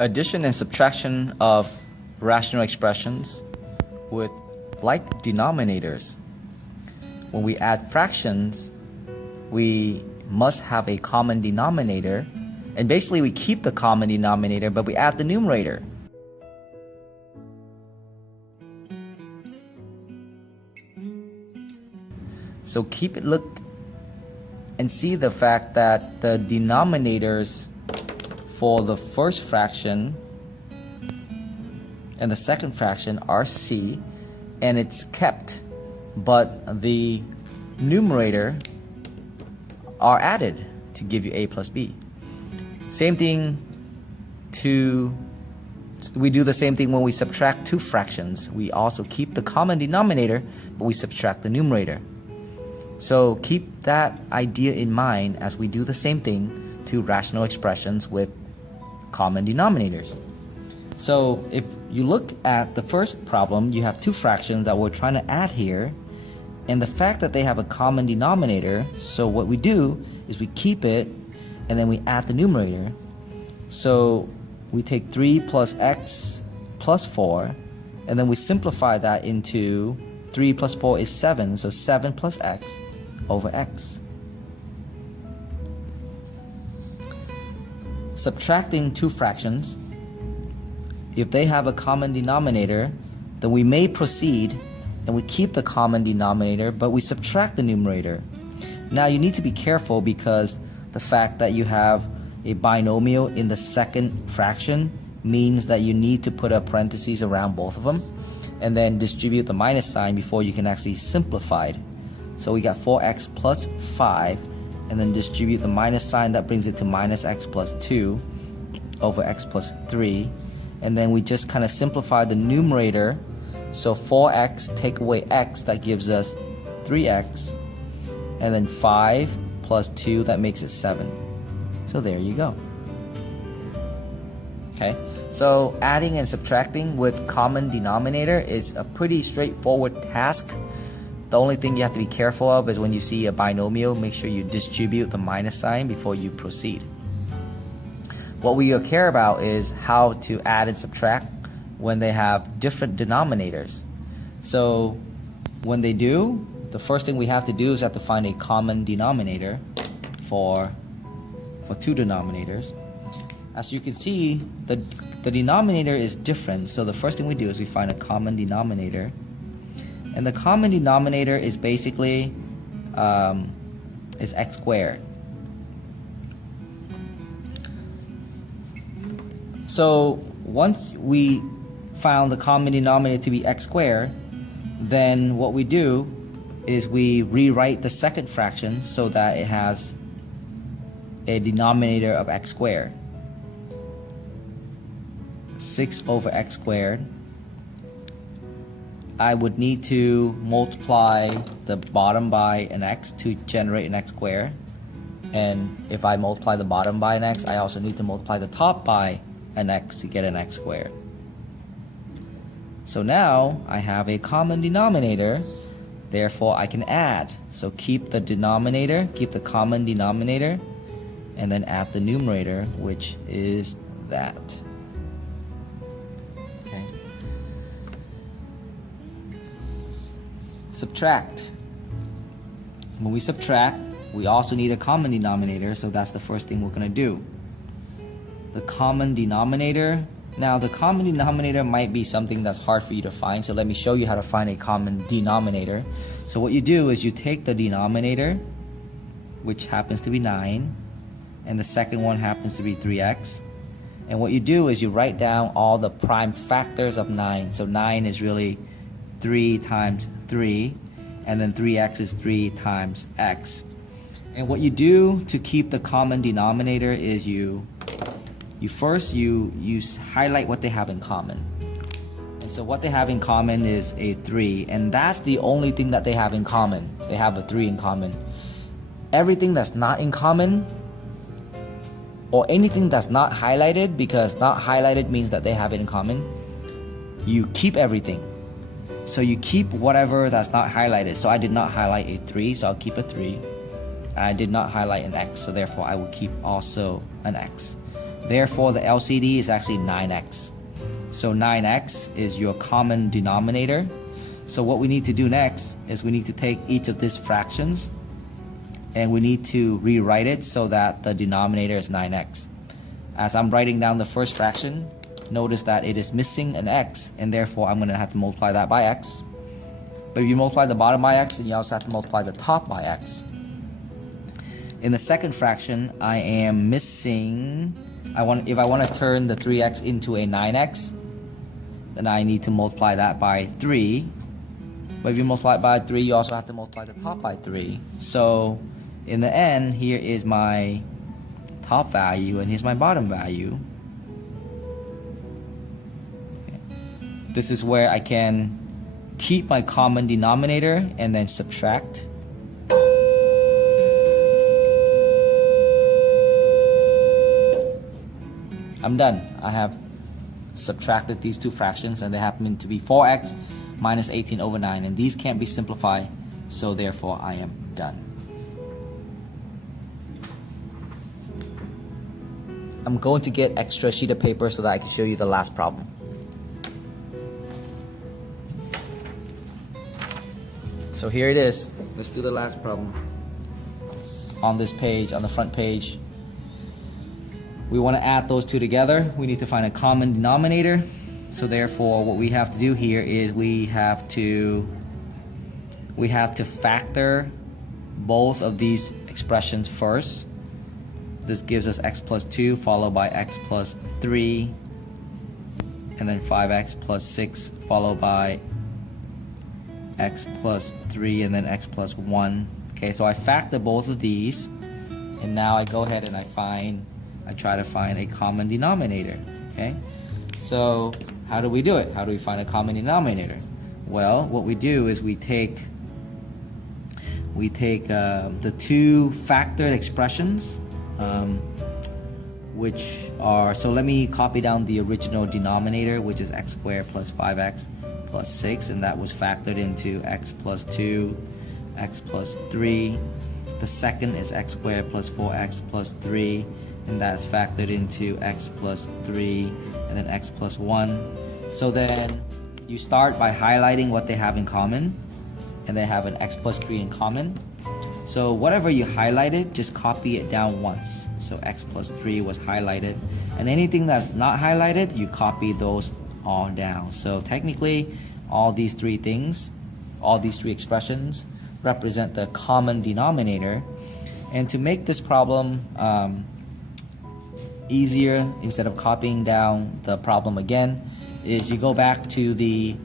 Addition and subtraction of rational expressions with like denominators. When we add fractions, we must have a common denominator, and basically we keep the common denominator but we add the numerator. So look and see the fact that the denominators for the first fraction and the second fraction are C, and it's kept, but the numerator are added to give you A plus B. Same thing we do the same thing when we subtract two fractions. We also keep the common denominator, but we subtract the numerator. So keep that idea in mind as we do the same thing to rational expressions with common denominators. So if you look at the first problem, you have two fractions that we're trying to add here, and the fact that they have a common denominator, so what we do is we keep it and then we add the numerator. So we take 3 plus x plus 4, and then we simplify that into 3 plus 4 is 7, so 7 plus x over x. Subtracting two fractions, if they have a common denominator, then we may proceed and we keep the common denominator but we subtract the numerator. Now you need to be careful because the fact that you have a binomial in the second fraction means that you need to put a parentheses around both of them and then distribute the minus sign before you can actually simplify it. So we got 4x plus 5, and then distribute the minus sign, that brings it to minus x plus 2 over x plus 3, and then we just kind of simplify the numerator. So 4x take away x, that gives us 3x, and then 5 plus 2, that makes it 7. So there you go. Okay, so adding and subtracting with common denominator is a pretty straightforward task. The only thing you have to be careful of is when you see a binomial, make sure you distribute the minus sign before you proceed. What we care about is how to add and subtract when they have different denominators. So when they do, the first thing we have to do is have to find a common denominator for two denominators. As you can see, the denominator is different, so the first thing we do is we find a common denominator. And the common denominator is basically is x squared. So once we found the common denominator to be x squared, then what we do is we rewrite the second fraction so that it has a denominator of x squared. 6 over x squared. I would need to multiply the bottom by an x to generate an x squared, and if I multiply the bottom by an x, I also need to multiply the top by an x to get an x squared. So now I have a common denominator, therefore I can add. So keep the denominator, keep the common denominator, and then add the numerator, which is that. Subtract. When we subtract, we also need a common denominator, so that's the first thing we're going to do. The common denominator. Now the common denominator might be something that's hard for you to find, so let me show you how to find a common denominator. So what you do is you take the denominator, which happens to be 9, and the second one happens to be 3x, and what you do is you write down all the prime factors of 9. So 9 is really 3 times 3, and then 3x is 3 times x. And what you do to keep the common denominator is you first highlight what they have in common. And so what they have in common is a 3, and that's the only thing that they have in common. They have a 3 in common. Everything that's not in common, or anything that's not highlighted, because not highlighted means that they have it in common, you keep everything. So you keep whatever that's not highlighted. So I did not highlight a 3, so I'll keep a 3. I did not highlight an x, so therefore I will keep also an x. Therefore, the LCD is actually 9x. So 9x is your common denominator. So what we need to do next is we need to take each of these fractions and we need to rewrite it so that the denominator is 9x. As I'm writing down the first fraction, notice that it is missing an x, and therefore I'm going to have to multiply that by x. But if you multiply the bottom by x, then you also have to multiply the top by x. In the second fraction, I am missing, if I want to turn the 3x into a 9x, then I need to multiply that by 3. But if you multiply it by 3, you also have to multiply the top by 3. So in the end, here is my top value and here's my bottom value. Okay. This is where I can keep my common denominator and then subtract. I'm done. I have subtracted these two fractions and they happen to be 4x minus 18 over 9, and these can't be simplified, so therefore I am done. I'm going to get extra sheet of paper so that I can show you the last problem. So here it is. Let's do the last problem. On this page, on the front page, we want to add those two together. We need to find a common denominator. So therefore, what we have to do here is we have to factor both of these expressions first. This gives us x plus 2 followed by x plus 3, and then 5x plus 6 followed by x plus 3, and then x plus 1. Okay, so I factor both of these, and now I go ahead and I try to find a common denominator. Okay, so how do we do it? How do we find a common denominator? Well, what we do is we take the two factored expressions, which are, so let me copy down the original denominator, which is x squared plus 5x plus 6, and that was factored into x plus 2, x plus 3. The second is x squared plus 4x plus 3, and that's factored into x plus 3 and then x plus 1. So then you start by highlighting what they have in common, and they have an x plus 3 in common. So whatever you highlighted, just copy it down once. So x plus 3 was highlighted, and anything that's not highlighted, you copy those all down. So technically, all these three things, all these three expressions represent the common denominator. And to make this problem easier, instead of copying down the problem again, is you go back to the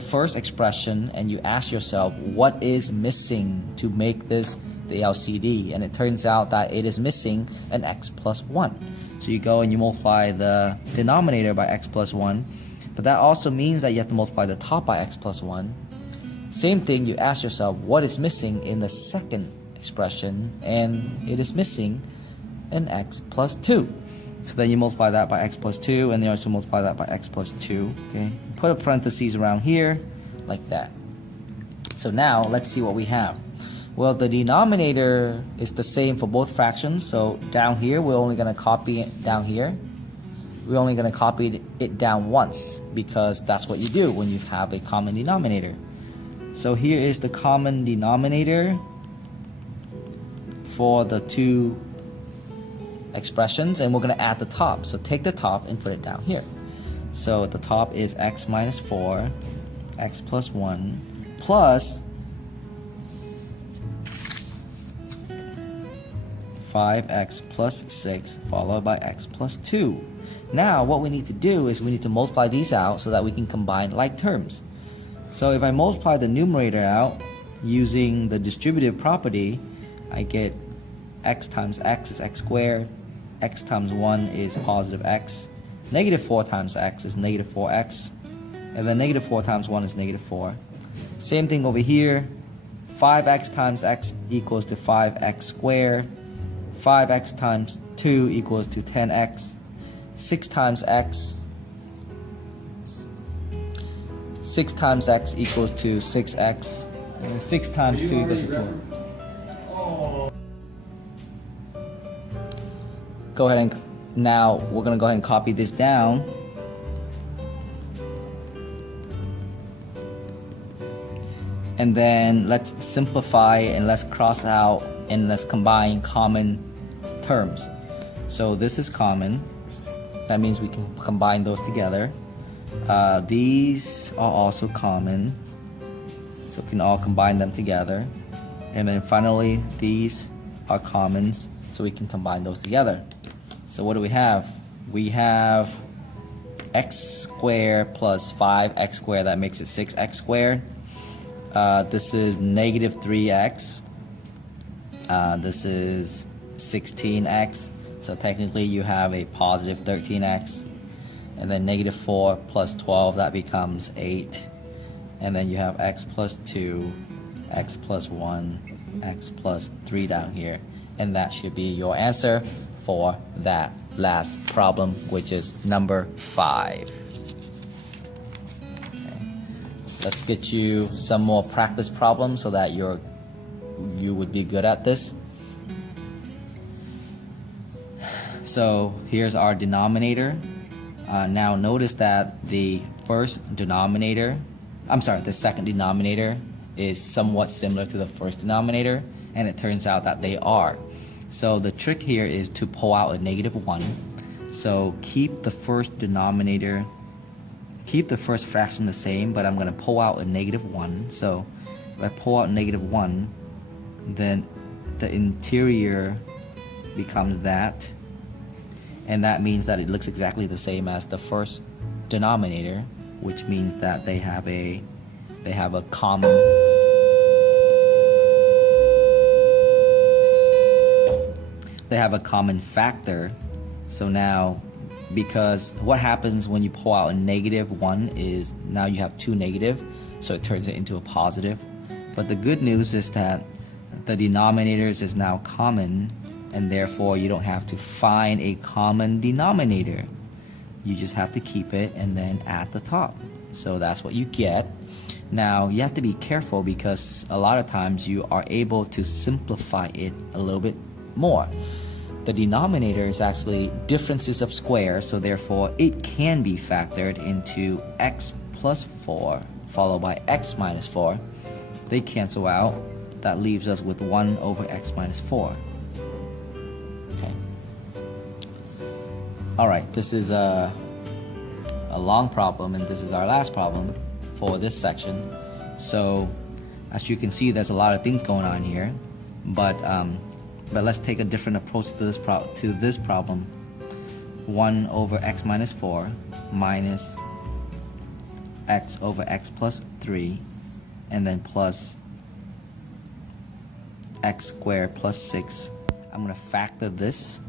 first expression and you ask yourself, what is missing to make this the LCD? And it turns out that it is missing an x plus 1. So you go and you multiply the denominator by x plus 1, but that also means that you have to multiply the top by x plus 1. Same thing, you ask yourself, what is missing in the second expression? And it is missing an x plus 2. So then you multiply that by x plus 2, and then you also multiply that by x plus 2. Okay, put a parentheses around here, like that. So now let's see what we have. Well, the denominator is the same for both fractions. So down here, we're only going to copy it down here. We're only going to copy it down once, because that's what you do when you have a common denominator. So here is the common denominator for the two expressions, and we're going to add the top. So take the top and put it down here. So the top is x minus 4, x plus 1, plus 5x plus 6 followed by x plus 2. Now what we need to do is we need to multiply these out so that we can combine like terms. So if I multiply the numerator out using the distributive property, I get x times x is x squared, x times 1 is positive x, negative 4 times x is negative 4x, and then negative 4 times 1 is negative 4. Same thing over here, 5x times x equals to 5x squared, 5x times 2 equals to 10x, 6 times x equals to 6x, and 6 times 2 equals to 2. Go ahead and Now we're going to go ahead and copy this down. And then let's simplify and let's cross out and let's combine common terms. So this is common. That means we can combine those together. These are also common. So we can all combine them together. And then finally, these are commons. So we can combine those together. So what do we have? We have x squared plus 5x squared. That makes it 6x squared. This is negative 3x. This is 16x. So technically you have a positive 13x. And then negative 4 plus 12, that becomes 8. And then you have x plus 2, x plus 1, x plus 3 down here. And that should be your answer for that last problem, which is number 5. Let's get you some more practice problems so that you would be good at this. So here's our denominator. Now notice that the second denominator is somewhat similar to the first denominator, and it turns out that they are. So the trick here is to pull out a negative 1. So keep the first denominator, keep the first fraction the same, but I'm going to pull out a negative 1. So if I pull out negative 1, then the interior becomes that, and that means that it looks exactly the same as the first denominator, which means that they have a common factor. So now, because what happens when you pull out a negative 1 is now you have 2 negative, so it turns it into a positive. But the good news is that the denominators is now common, and therefore you don't have to find a common denominator. You just have to keep it and then add the top. So that's what you get. Now you have to be careful because a lot of times you are able to simplify it a little bit more. The denominator is actually differences of squares, so therefore it can be factored into x plus 4 followed by x minus 4. They cancel out. That leaves us with 1 over x minus 4. Okay. Alright, this is a long problem, and this is our last problem for this section. So as you can see, there's a lot of things going on here, but let's take a different approach to this problem. 1 over x minus 4 minus x over x plus 3, and then plus x squared plus 6. I'm going to factor this,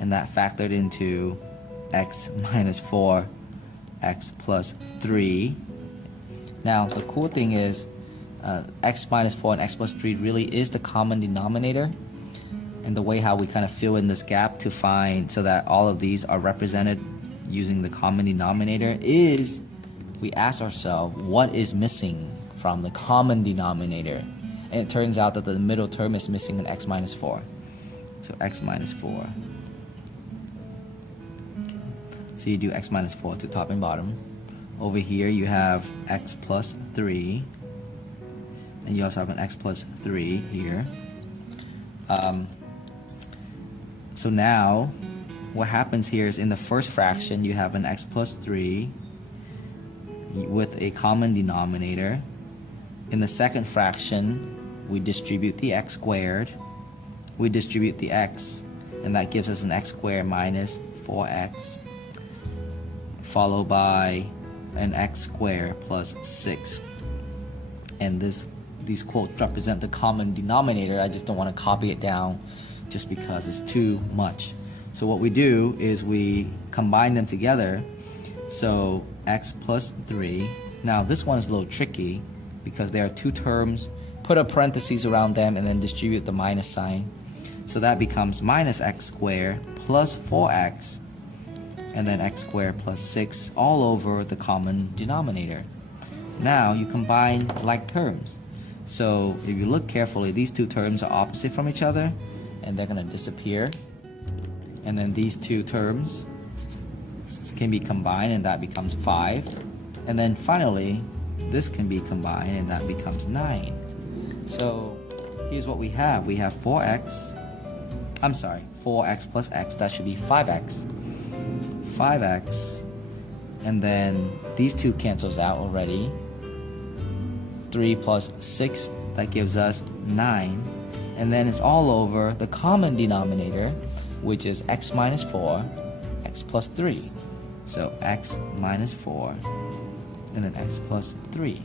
and that factored into x minus 4, x plus 3. Now the cool thing is x minus 4 and x plus 3 really is the common denominator, and the way how we kind of fill in this gap to find so that all of these are represented using the common denominator is we ask ourselves what is missing from the common denominator, and it turns out that the middle term is missing an x minus 4. So x minus 4. Okay. So you do x minus 4 to top and bottom. Over here you have x plus 3, and you also have an x plus 3 here. So now what happens here is in the first fraction you have an x plus 3 with a common denominator. In the second fraction we distribute the x squared, we distribute the x, and that gives us an x squared minus 4x followed by an x squared plus 6. And these quotes represent the common denominator. I just don't want to copy it down just because it's too much. So what we do is we combine them together. So x plus 3. Now this one is a little tricky because there are two terms. Put a parentheses around them and then distribute the minus sign. So that becomes minus x squared plus 4x, and then x squared plus 6 all over the common denominator. Now you combine like terms. So if you look carefully, these two terms are opposite from each other, and they're going to disappear. and then these two terms can be combined and that becomes 5, and then finally this can be combined and that becomes 9. So here's what we have 4x plus x, that should be 5x, and then these two cancels out already. 3 plus 6, that gives us 9, and then it's all over the common denominator, which is x minus 4, x plus 3. So x minus 4, and then x plus 3.